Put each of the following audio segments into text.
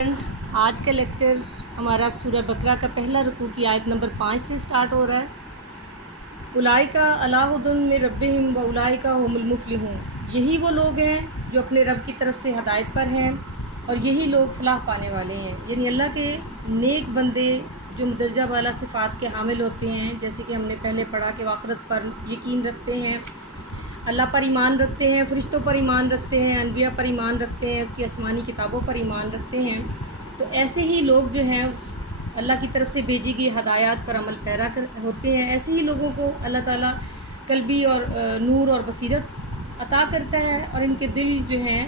آج کا لیکچر ہمارا سورہ بقرہ کا پہلا رکوع کی آیت نمبر 5 سے سٹارٹ ہو رہا ہے۔ اولئک علی ھدی من ربہم واولئک ھم المفلحون، یہی وہ لوگ ہیں جو اپنے رب کی طرف سے ہدایت پر ہیں اور یہی لوگ فلاح پانے والے ہیں۔ یعنی اللہ کے نیک بندے جو مدرجہ والا صفات کے حامل ہوتے ہیں، جیسے کہ ہم نے پہلے پڑھا کہ وہ آخرت پر یقین رکھتے ہیں، اللہ پر ایمان رکھتے ہیں، فرشتوں پر ایمان رکھتے ہیں، انبیاء پر ایمان رکھتے ہیں، اس کی آسمانی کتابوں پر ایمان رکھتے ہیں، تو ایسے ہی لوگ جو ہیں اللہ کی طرف سے بھیجی گئی ہدایات پر عمل پیرا ہوتے ہیں۔ ایسے ہی لوگوں کو اللہ تعالیٰ قلبی اور نور اور بصیرت عطا کرتا ہے، اور ان کے دل جو ہیں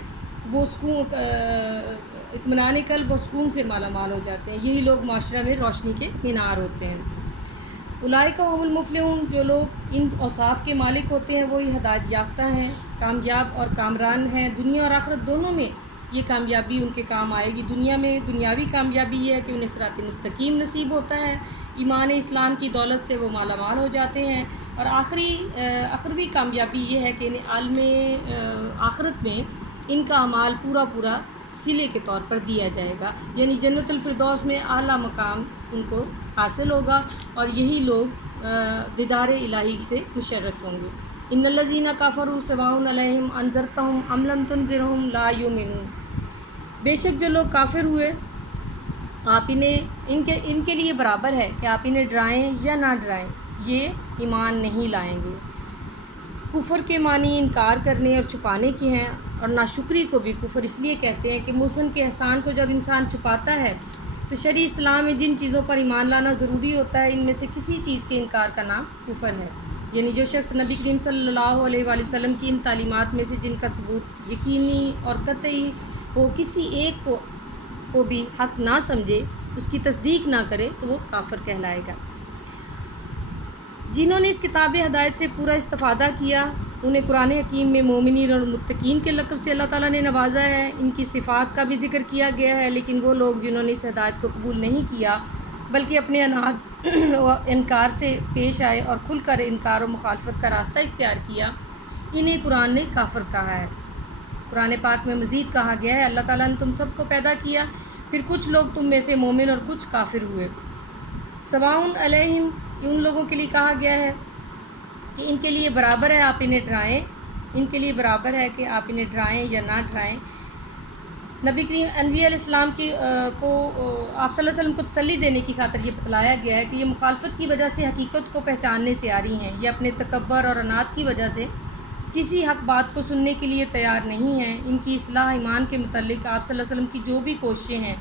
وہ سکون، اطمینان قلب اور سکون سے مالا مال ہو جاتے ہیں۔ یہی لوگ معاشرہ میں روشنی کے مینار ہوتے ہیں۔ اولئک ھم المفلحون، جو لوگ ان اوصاف کے مالک ہوتے ہیں وہی ہدایت یافتہ ہیں، کامیاب اور کامران ہیں۔ دنیا اور آخرت دونوں میں یہ کامیابی ان کے کام آئے گی۔ دنیا میں دنیاوی کامیابی یہ ہے کہ انہیں صراط مستقیم نصیب ہوتا ہے، ایمان اسلام کی دولت سے وہ مالا مال ہو جاتے ہیں، اور آخروی کامیابی یہ ہے کہ انہیں عالم آخرت میں ان کا اعمال پورا صلے کے طور پر دیا جائے گا، یعنی جنت الفردوس میں اعلیٰ مقام ان کو حاصل ہوگا، اور یہی لوگ دیدار الہی سے مشرف ہوں گے۔ ان الذین کفروا سواء علیہم انذرتہم ام لم تنذرہم لا یؤمنون، بے شک جو لوگ کافر ہوئے آپ انہیں ان کے لیے برابر ہے کہ آپ انہیں ڈرائیں یا نہ ڈرائیں، یہ ایمان نہیں لائیں گے۔ کفر کے معنی انکار کرنے اور چھپانے کے ہیں، اور ناشکری کو بھی کفر اس لیے کہتے ہیں کہ محسن کے احسان کو جب انسان چھپاتا ہے تو شرعی اسلام میں جن چیزوں پر ایمان لانا ضروری ہوتا ہے ان میں سے کسی چیز کے انکار کا نام کفر ہے۔ یعنی جو شخص نبی کریم صلی اللہ علیہ وآلہ وسلم کی ان تعلیمات میں سے جن کا ثبوت یقینی اور قطعی ہو، کسی ایک کو بھی حق نہ سمجھے، اس کی تصدیق نہ کرے، تو وہ کافر کہلائے گا۔ جنہوں نے اس کتاب ہدایت سے پورا استفادہ کیا انہیں قرآن حکیم میں مومنین اور متقین کے لقب سے اللہ تعالیٰ نے نوازا ہے۔ ان کی صفات کا بھی ذکر کیا گیا ہے، لیکن وہ لوگ جنہوں نے اس ہدایت کو قبول نہیں کیا بلکہ اپنے عناد و انکار سے پیش آئے اور کھل کر انکار و مخالفت کا راستہ اختیار کیا، انہیں قرآن نے کافر کہا ہے۔ قرآن پاک میں مزید کہا گیا ہے اللہ تعالیٰ نے تم سب کو پیدا کیا، پھر کچھ لوگ تم میں سے مومن اور کچھ کافر ہوئے۔ سواء علیہم، ان لوگوں کے لیے کہا گیا ہے کہ ان کے لیے برابر ہے آپ انہیں ڈرائیں، ان کے لیے برابر ہے کہ آپ انہیں ڈرائیں یا نہ ڈرائیں۔ نبی کریم انبیاء علیہ السلام کو آپ صلی اللہ علیہ وسلم کو تسلی دینے کی خاطر یہ بتلایا گیا ہے کہ یہ مخالفت کی وجہ سے حقیقت کو پہچاننے سے آ رہی ہیں، یہ اپنے تکبر اور عناد کی وجہ سے کسی حق بات کو سننے کے لیے تیار نہیں ہیں۔ ان کی اصلاح ایمان کے متعلق آپ صلی اللہ علیہ وسلم کی جو بھی کوششیں ہیں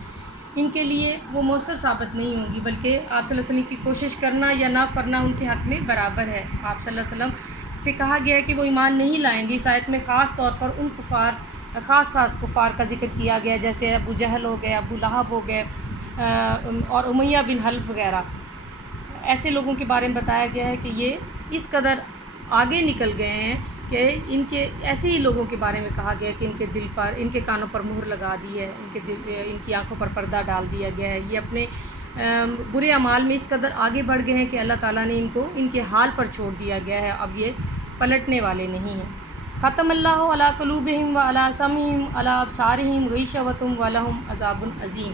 ان کے لیے وہ مؤثر ثابت نہیں ہوں گی، بلکہ آپ صلی اللہ علیہ وسلم کی کوشش کرنا یا نہ کرنا ان کے حق میں برابر ہے۔ آپ صلی اللہ علیہ وسلم سے کہا گیا ہے کہ وہ ایمان نہیں لائیں گے۔ اس آیت میں خاص طور پر ان خاص کفار کا ذکر کیا گیا، جیسے ابو جہل ہو گئے، ابو لہب ہو گئے، اور امیہ بن حلف وغیرہ، ایسے لوگوں کے بارے میں بتایا گیا ہے کہ یہ اس قدر آگے نکل گئے ہیں کہ ان کے ایسے ہی لوگوں کے بارے میں کہا گیا ہے کہ ان کے دل پر، ان کے کانوں پر مہر لگا دی ہے، ان کی آنکھوں پر پردہ ڈال دیا گیا ہے۔ یہ اپنے برے اعمال میں اس قدر آگے بڑھ گئے ہیں کہ اللہ تعالیٰ نے ان کو ان کے حال پر چھوڑ دیا گیا ہے، اب یہ پلٹنے والے نہیں ہیں۔ ختم اللہ علی قلوبہم وعلی سمعہم وعلی ابصارہم غشاوۃ ولہم عذاب عظیم،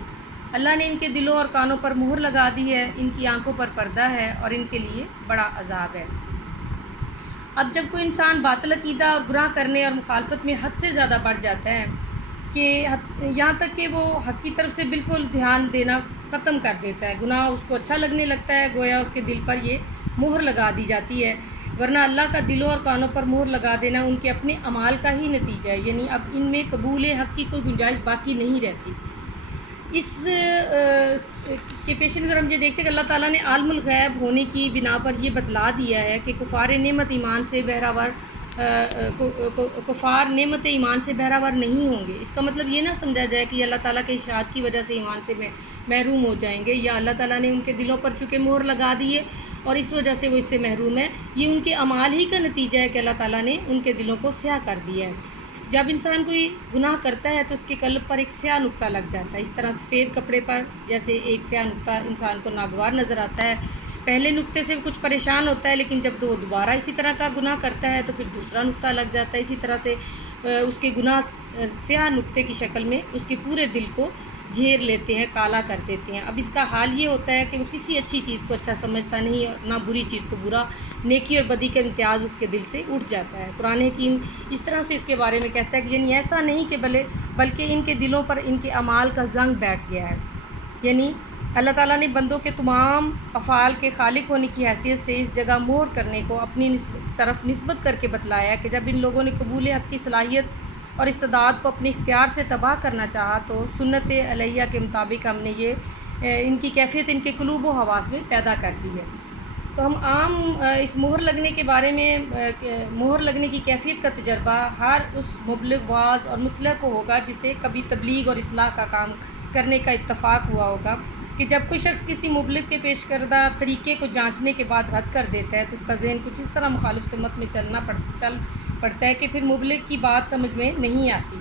اللہ نے ان کے دلوں اور کانوں پر مہر لگا دی ہے، ان کی آنکھوں پر پردہ ہے، اور ان کے لیے بڑا عذاب ہے۔ اب جب کوئی انسان باطل عقیدہ اور گناہ کرنے اور مخالفت میں حد سے زیادہ بڑھ جاتا ہے کہ یہاں تک کہ وہ حق کی طرف سے بالکل دھیان دینا ختم کر دیتا ہے، گناہ اس کو اچھا لگنے لگتا ہے، گویا اس کے دل پر یہ مہر لگا دی جاتی ہے، ورنہ اللہ کا دلوں اور کانوں پر مہر لگا دینا ان کے اپنے اعمال کا ہی نتیجہ ہے، یعنی اب ان میں قبول حق کی کوئی گنجائش باقی نہیں رہتی۔ اس کے پیش نظر ہم یہ دیکھتے ہیں کہ اللہ تعالیٰ نے عالم الغیب ہونے کی بنا پر یہ بتلا دیا ہے کہ کفار نعمت ایمان سے بہراور نہیں ہوں گے۔ اس کا مطلب یہ نہ سمجھا جائے کہ یہ اللہ تعالیٰ کے ارشاد کی وجہ سے ایمان سے محروم ہو جائیں گے، یا اللہ تعالیٰ نے ان کے دلوں پر چونکہ مہر لگا دی ہے اور اس وجہ سے وہ اس سے محروم ہے، یہ ان کے اعمال ہی کا نتیجہ ہے کہ اللہ تعالیٰ نے ان کے دلوں کو سیاہ کر دیا ہے۔ جب انسان کوئی گناہ کرتا ہے تو اس کے قلب پر ایک سیاہ نقطہ لگ جاتا ہے، اس طرح سفید کپڑے پر جیسے ایک سیاہ نقطہ انسان کو ناگوار نظر آتا ہے، پہلے نقطے سے کچھ پریشان ہوتا ہے، لیکن جب وہ دوبارہ اسی طرح کا گناہ کرتا ہے تو پھر دوسرا نقطہ لگ جاتا ہے، اسی طرح سے اس کے گناہ سیاہ نقطے کی شکل میں اس کے پورے دل کو گھیر لیتے ہیں، کالا کر دیتے ہیں۔ اب اس کا حال یہ ہوتا ہے کہ وہ کسی اچھی چیز کو اچھا سمجھتا نہیں اور نہ بری چیز کو برا، نیکی اور بدی کا امتیاز اس کے دل سے اٹھ جاتا ہے۔ قرآن حکیم اس طرح سے اس کے بارے میں کہتا ہے کہ یعنی ایسا نہیں کہ بلکہ ان کے دلوں پر ان کے اعمال کا زنگ بیٹھ گیا ہے۔ یعنی اللہ تعالیٰ نے بندوں کے تمام افعال کے خالق ہونے کی حیثیت سے اس جگہ مہر کرنے کو اپنی طرف نسبت کر کے بتلایا کہ جب ان لوگوں نے قبول حق کی صلاحیت اور استعداد کو اپنے اختیار سے تباہ کرنا چاہا تو سنت علیہ کے مطابق ہم نے ان کی کیفیت ان کے قلوب و حواس میں پیدا کر دی ہے۔ تو ہم عام اس مہر لگنے کے بارے میں مہر لگنے کی کیفیت کا تجربہ ہر اس مبلغ، واعظ اور مصلح کو ہوگا جسے کبھی تبلیغ اور اصلاح کا کام کرنے کا اتفاق ہوا ہوگا کہ جب کوئی شخص کسی مبلغ کے پیش کردہ طریقے کو جانچنے کے بعد رد کر دیتا ہے تو اس کا ذہن کچھ اس طرح مخالف سمت میں چل پڑتا ہے کہ پھر مبلغ کی بات سمجھ میں نہیں آتی۔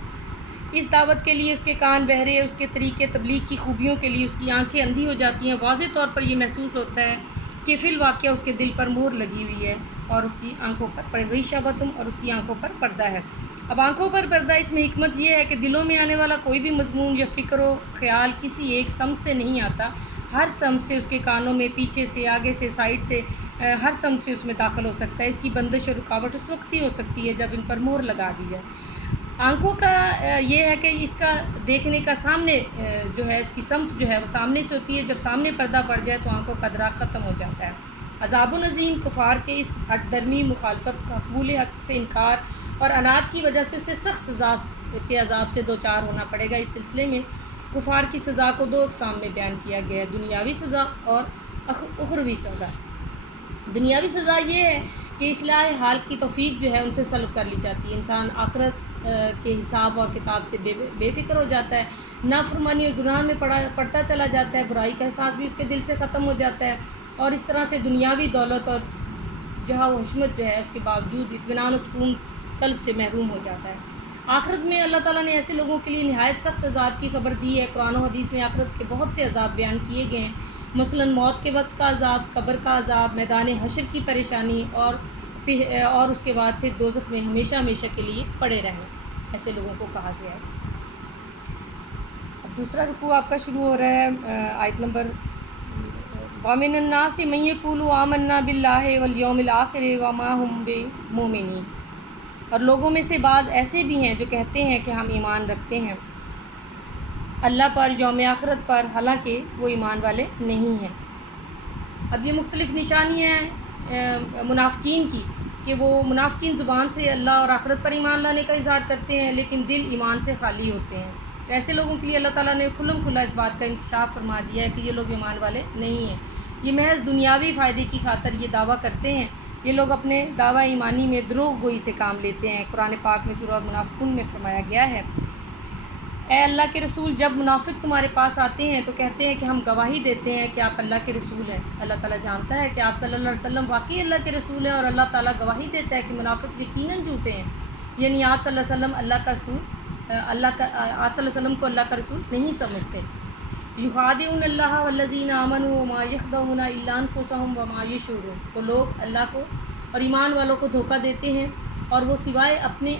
اس دعوت کے لیے اس کے کان بہرے، اس کے طریقے تبلیغ کی خوبیوں کے لیے اس کی آنکھیں اندھی ہو جاتی ہیں۔ واضح طور پر یہ محسوس ہوتا ہے کہ فی الواقعہ اس کے دل پر مہر لگی ہوئی ہے اور اس کی آنکھوں پر غیشابتم اور اس کی آنکھوں پر پردہ ہے۔ اب آنکھوں پر پردہ، اس میں حکمت یہ ہے کہ دلوں میں آنے والا کوئی بھی مضمون یا فکر و خیال کسی ایک سمت سے نہیں آتا، ہر سمت سے اس کے کانوں میں، پیچھے سے، آگے سے، سائڈ سے، ہر سمت سے اس میں داخل ہو سکتا ہے۔ اس کی بندش اور رکاوٹ اس وقت ہی ہو سکتی ہے جب ان پر مہر لگا دی جائے۔ آنکھوں کا یہ ہے کہ اس کا دیکھنے کا سامنے جو ہے، اس کی سمت جو ہے وہ سامنے سے ہوتی ہے۔ جب سامنے پردہ پڑ جائے تو آنکھوں کا ادراک ختم ہو جاتا ہے۔ عذاب العظیم کفار کے اس ہٹ درمی مخالفت کا قبول حق سے انکار اور عناد کی وجہ سے اسے سخت سزا کے عذاب سے دوچار ہونا پڑے گا۔ اس سلسلے میں کفار کی سزا کو دو اقسام میں بیان کیا گیا ہے، دنیاوی سزا اور اخروی سزا۔ دنیاوی سزا یہ ہے کہ اصلاح حال کی توفیق جو ہے ان سے سلب کر لی جاتی ہے، انسان آخرت کے حساب اور کتاب سے بے فکر ہو جاتا ہے، نافرمانی اور گناہ میں پڑتا چلا جاتا ہے، برائی کا احساس بھی اس کے دل سے ختم ہو جاتا ہے اور اس طرح سے دنیاوی دولت اور جہاں و حشمت جو ہے اس کے باوجود اطمینان و سکون قلب سے محروم ہو جاتا ہے۔ آخرت میں اللہ تعالیٰ نے ایسے لوگوں کے لیے نہایت سخت عذاب کی خبر دی ہے۔ قرآن و حدیث میں آخرت کے بہت سے عذاب بیان کیے گئے ہیں، مثلاً موت کے وقت کا عذاب، قبر کا عذاب، میدان حشر کی پریشانی اور اس کے بعد پھر دوزخ میں ہمیشہ ہمیشہ کے لیے پڑے رہنا، ایسے لوگوں کو کہا گیا ہے۔ اب دوسرا رکوع آپ کا شروع ہو رہا ہے آیت نمبر وَمِنَ النَّاسِ مَن يَقُولُ آمَنَّا بِاللَّهِ وَالْيَوْمِ الْآخِرِ وَمَا هُمْ بِمُؤْمِنِينَ، اور لوگوں میں سے بعض ایسے بھی ہیں جو کہتے ہیں کہ ہم ایمان رکھتے ہیں اللہ پر، یوم آخرت پر، حالانکہ وہ ایمان والے نہیں ہیں۔ اب یہ مختلف نشانیاں ہیں منافقین کی کہ وہ منافقین زبان سے اللہ اور آخرت پر ایمان لانے کا اظہار کرتے ہیں لیکن دل ایمان سے خالی ہوتے ہیں۔ تو ایسے لوگوں کے لیے اللہ تعالیٰ نے کھلم کھلا اس بات کا انکشاف فرما دیا ہے کہ یہ لوگ ایمان والے نہیں ہیں، یہ محض دنیاوی فائدے کی خاطر یہ دعویٰ کرتے ہیں۔ یہ لوگ اپنے دعویٰ ایمانی میں دروغ گوئی سے کام لیتے ہیں۔ قرآن پاک میں سورہ المنافقون میں فرمایا گیا ہے، اے اللہ کے رسول، جب منافق تمہارے پاس آتے ہیں تو کہتے ہیں کہ ہم گواہی دیتے ہیں کہ آپ اللہ کے رسول ہیں۔ اللہ تعالیٰ جانتا ہے کہ آپ صلی اللہ علیہ وسلم واقعی اللہ کے رسول ہیں اور اللہ تعالیٰ گواہی دیتا ہے کہ منافق یقیناً جھوٹے ہیں، یعنی آپ صلی اللہ علیہ وسلم آپ صلی اللہ علیہ وسلم کو اللہ کا رسول نہیں سمجھتے۔ یخادعون اللہ والذین آمنوا وما یخدعون الا انفسهم وما یشعرون، وہ لوگ اللہ کو اور ایمان والوں کو دھوکہ دیتے ہیں اور وہ سوائے اپنے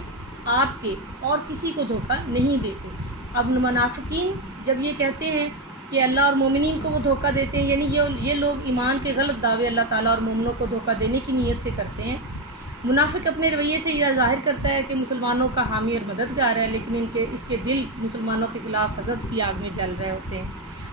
آپ کے اور کسی کو دھوکہ نہیں دیتے۔ اب منافقین جب یہ کہتے ہیں کہ اللہ اور مومنین کو وہ دھوکہ دیتے ہیں، یعنی یہ لوگ ایمان کے غلط دعوے اللہ تعالیٰ اور مومنوں کو دھوکہ دینے کی نیت سے کرتے ہیں۔ منافق اپنے رویے سے یہ ظاہر کرتا ہے کہ مسلمانوں کا حامی اور مددگار ہے، لیکن اس کے دل مسلمانوں کے خلاف حسد کی آگ میں جل رہے ہوتے ہیں۔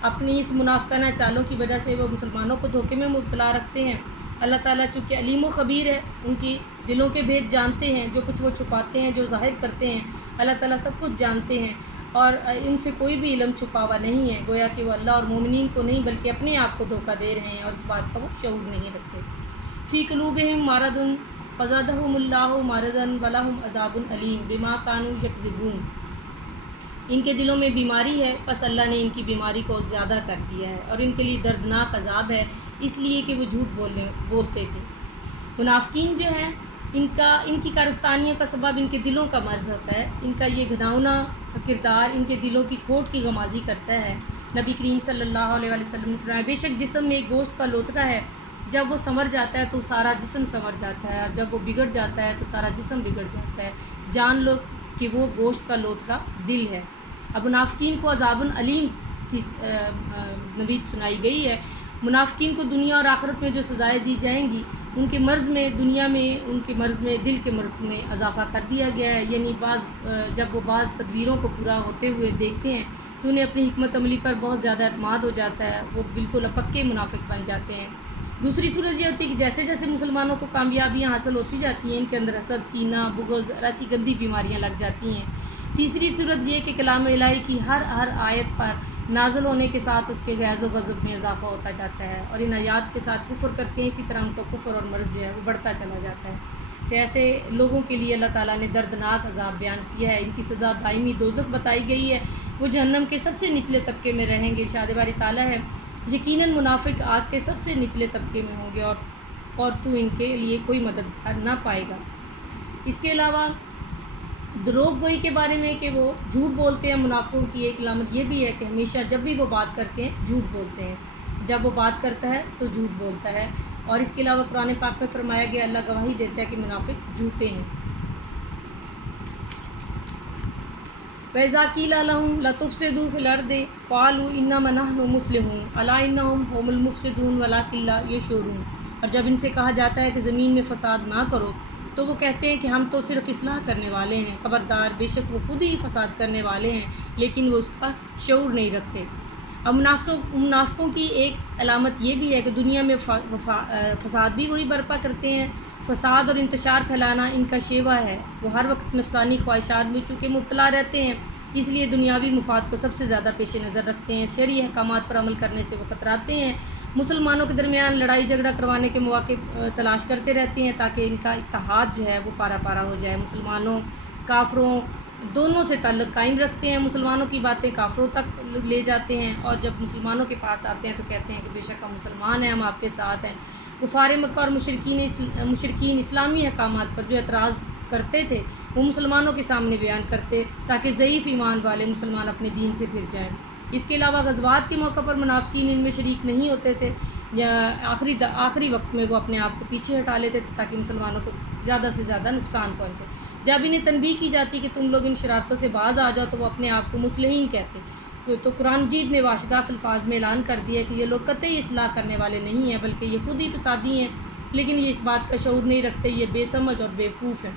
اپنی اس منافقانہ چالوں کی وجہ سے وہ مسلمانوں کو دھوکے میں مبتلا رکھتے ہیں۔ اللہ تعالیٰ چونکہ علیم و خبیر ہے، ان کی دلوں کے بھید جانتے ہیں، جو کچھ وہ چھپاتے ہیں، جو ظاہر کرتے ہیں، اللہ تعالیٰ سب کچھ جانتے ہیں اور ان سے کوئی بھی علم چھپا ہوا نہیں ہے، گویا کہ وہ اللہ اور مومنین کو نہیں بلکہ اپنے آپ کو دھوکہ دے رہے ہیں اور اس بات کا وہ شعور نہیں رکھتے۔ فی قلوبہم مرض فزادہم اللہ مرضا ولہم عذاب علیم بما کانوا یکذبون، ان کے دلوں میں بیماری ہے پس اللہ نے ان کی بیماری کو زیادہ کر دیا ہے اور ان کے لیے دردناک عذاب ہے اس لیے کہ وہ جھوٹ بولتے تھے۔ منافقین جو ہیں ان کی کارستانیوں کا سبب ان کے دلوں کا مرض ہوتا ہے، ان کا یہ گھناؤنا کردار ان کے دلوں کی کھوٹ کی غمازی کرتا ہے۔ نبی کریم صلی اللہ علیہ وسلم نے فرمایا، بے شک جسم میں ایک گوشت کا لوتھڑا ہے، جب وہ سنور جاتا ہے تو سارا جسم سنور جاتا ہے اور جب وہ بگڑ جاتا ہے تو سارا جسم بگڑ جاتا ہے، جان لو کہ وہ گوشت کا لوتھڑا دل ہے۔ اب منافقین کو عذاب علیم کی نوید سنائی گئی ہے۔ منافقین کو دنیا اور آخرت میں جو سزائیں دی جائیں گی ان کے مرض میں دنیا میں ان کے مرض میں دل کے مرض میں اضافہ کر دیا گیا ہے، یعنی جب وہ بعض تدبیروں کو پورا ہوتے ہوئے دیکھتے ہیں تو انہیں اپنی حکمت عملی پر بہت زیادہ اعتماد ہو جاتا ہے، وہ بالکل پکے منافق بن جاتے ہیں۔ دوسری صورت یہ ہوتی ہے کہ جیسے جیسے مسلمانوں کو کامیابیاں حاصل ہوتی جاتی ہیں ان کے اندر حسد، کینہ، بغض اور ایسی گندی بیماریاں لگ جاتی ہیں۔ تیسری صورت یہ کہ کلام الہی کی ہر آیت پر نازل ہونے کے ساتھ اس کے غیظ و غضب میں اضافہ ہوتا جاتا ہے، اور ان آیات کے ساتھ کفر کرتے ہیں، اسی طرح ان کا کفر اور مرض جو ہے وہ بڑھتا چلا جاتا ہے۔ تو ایسے لوگوں کے لیے اللہ تعالیٰ نے دردناک عذاب بیان کیا ہے، ان کی سزا دائمی دوزخ بتائی گئی ہے، وہ جہنم کے سب سے نچلے طبقے میں رہیں گے۔ ارشاد باری تعالیٰ ہے یقیناً منافق آگ کے سب سے نچلے طبقے میں ہوں گے اور تو ان کے لیے کوئی مددگار نہ پائے گا۔ اس کے علاوہ دروغ گوئی کے بارے میں کہ وہ جھوٹ بولتے ہیں، منافقوں کی ایک علامت یہ بھی ہے کہ ہمیشہ جب بھی وہ بات کرتے ہیں جھوٹ بولتے ہیں، جب وہ بات کرتا ہے تو جھوٹ بولتا ہے۔ اور اس کے علاوہ قرآن پاک میں فرمایا گیا، اللہ گواہی دیتا ہے کہ منافق جھوٹے ہیں۔ وَإِذَا قِيلَ لَهُمْ لَا تُفْسِدُوا فِي الْأَرْضِ قَالُوا إِنَّمَا نَحْنُ مُصْلِحُونَ أَلَا إِنَّهُمْ هُمُ الْمُفْسِدُونَ وَلَٰكِن لَّا يَشْعُرُونَ۔ اور جب ان سے کہا جاتا ہے کہ زمین میں فساد نہ کرو تو وہ کہتے ہیں کہ ہم تو صرف اصلاح کرنے والے ہیں، خبردار بے شک وہ خود ہی فساد کرنے والے ہیں لیکن وہ اس کا شعور نہیں رکھتے۔ اب منافقوں کی ایک علامت یہ بھی ہے کہ دنیا میں فساد بھی وہی برپا کرتے ہیں۔ فساد اور انتشار پھیلانا ان کا شیوا ہے، وہ ہر وقت نفسانی خواہشات میں چونکہ مبتلا رہتے ہیں اس لیے دنیاوی مفاد کو سب سے زیادہ پیش نظر رکھتے ہیں، شرعی احکامات پر عمل کرنے سے وہ کتراتے ہیں، مسلمانوں کے درمیان لڑائی جھگڑا کروانے کے مواقع تلاش کرتے رہتے ہیں تاکہ ان کا اتحاد جو ہے وہ پارا پارا ہو جائے۔ مسلمانوں کافروں دونوں سے تعلق قائم رکھتے ہیں، مسلمانوں کی باتیں کافروں تک لے جاتے ہیں، اور جب مسلمانوں کے پاس آتے ہیں تو کہتے ہیں کہ بے شک ہم مسلمان ہیں، ہم آپ کے ساتھ ہیں۔ کفار مکہ اور مشرکین اسلامی احکامات پر جو اعتراض کرتے تھے وہ مسلمانوں کے سامنے بیان کرتے تاکہ ضعیف ایمان والے مسلمان اپنے دین سے پھر جائیں۔ اس کے علاوہ غزوات کے موقع پر منافقین ان میں شریک نہیں ہوتے تھے، یا آخری وقت میں وہ اپنے آپ کو پیچھے ہٹا لیتے تھے تاکہ مسلمانوں کو زیادہ سے زیادہ نقصان پہنچے۔ جب انہیں تنبیہ کی جاتی کہ تم لوگ ان شرارتوں سے باز آ جاؤ تو وہ اپنے آپ کو مصلحین کہتے، تو قرآن مجید نے واشداف الفاظ میں اعلان کر دیا کہ یہ لوگ قطعی اصلاح کرنے والے نہیں ہیں بلکہ یہ خود ہی فسادی ہیں، لیکن یہ اس بات کا شعور نہیں رکھتے، یہ بے سمجھ اور بیوقوف ہیں۔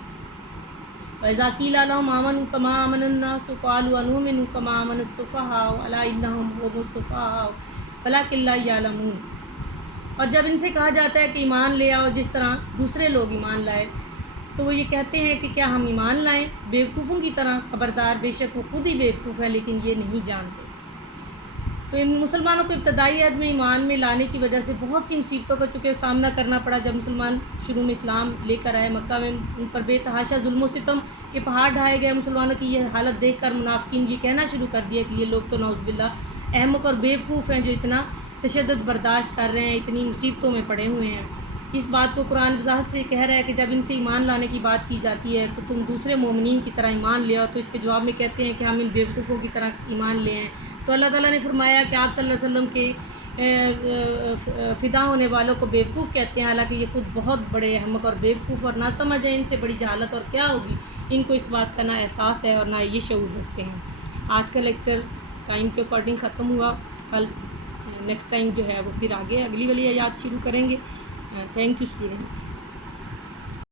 وَإِذَا قِيلَ لَهُمْ آمَنُوا كَمَا آمَنَ النَّاسُ قَالُوا أَنُؤْمِنُ كَمَا آمَنَ السُّفَهَاءُ أَلَا إِنَّهُمْ هُمُ السُّفَهَاءُ وَلَٰكِن لَّا يَعْلَمُونَ۔ اور جب ان سے کہا جاتا ہے کہ ایمان لے آؤ جس طرح دوسرے لوگ ایمان لائے تو وہ یہ کہتے ہیں کہ کیا ہم ایمان لائیں بیوقوفوں کی طرح، خبردار بے شک وہ خود ہی بیوقوف ہیں لیکن یہ نہیں جانتے۔ تو ان مسلمانوں کو ابتدائی عہد میں ایمان میں لانے کی وجہ سے بہت سی مصیبتوں کا چونکہ سامنا کرنا پڑا۔ جب مسلمان شروع میں اسلام لے کر آئے مکہ میں ان پر بے تحاشا ظلم و ستم کے پہاڑ ڈھائے گئے۔ مسلمانوں کی یہ حالت دیکھ کر منافقین یہ کہنا شروع کر دیا کہ یہ لوگ تو نعوذ باللہ احمق اور بیوقوف ہیں جو اتنا تشدد برداشت کر رہے ہیں، اتنی مصیبتوں میں پڑے ہوئے ہیں۔ اس بات کو قرآن وضاحت سے کہہ رہا ہے کہ جب ان سے ایمان لانے کی بات کی جاتی ہے تو تم دوسرے مومنین کی طرح ایمان لے آؤ، تو اس کے جواب میں کہتے ہیں کہ ہم ان بیوقوفوں کی طرح ایمان لے آئیں۔ تو اللہ تعالیٰ نے فرمایا کہ آپ صلی اللہ علیہ وسلم کے فدا ہونے والوں کو بیوقوف کہتے ہیں، حالانکہ یہ خود بہت بڑے احمق اور بیوقوف اور نہ سمجھ ہیں، ان سے بڑی جہالت اور کیا ہوگی، ان کو اس بات کا نہ احساس ہے اور نہ یہ شعور رکھتے ہیں۔ آج کا لیکچر ٹائم کے اکارڈنگ ختم ہوا، کل نیکسٹ ٹائم جو ہے وہ پھر آگے اگلی والی آیات شروع کریں گے۔ Thank you student.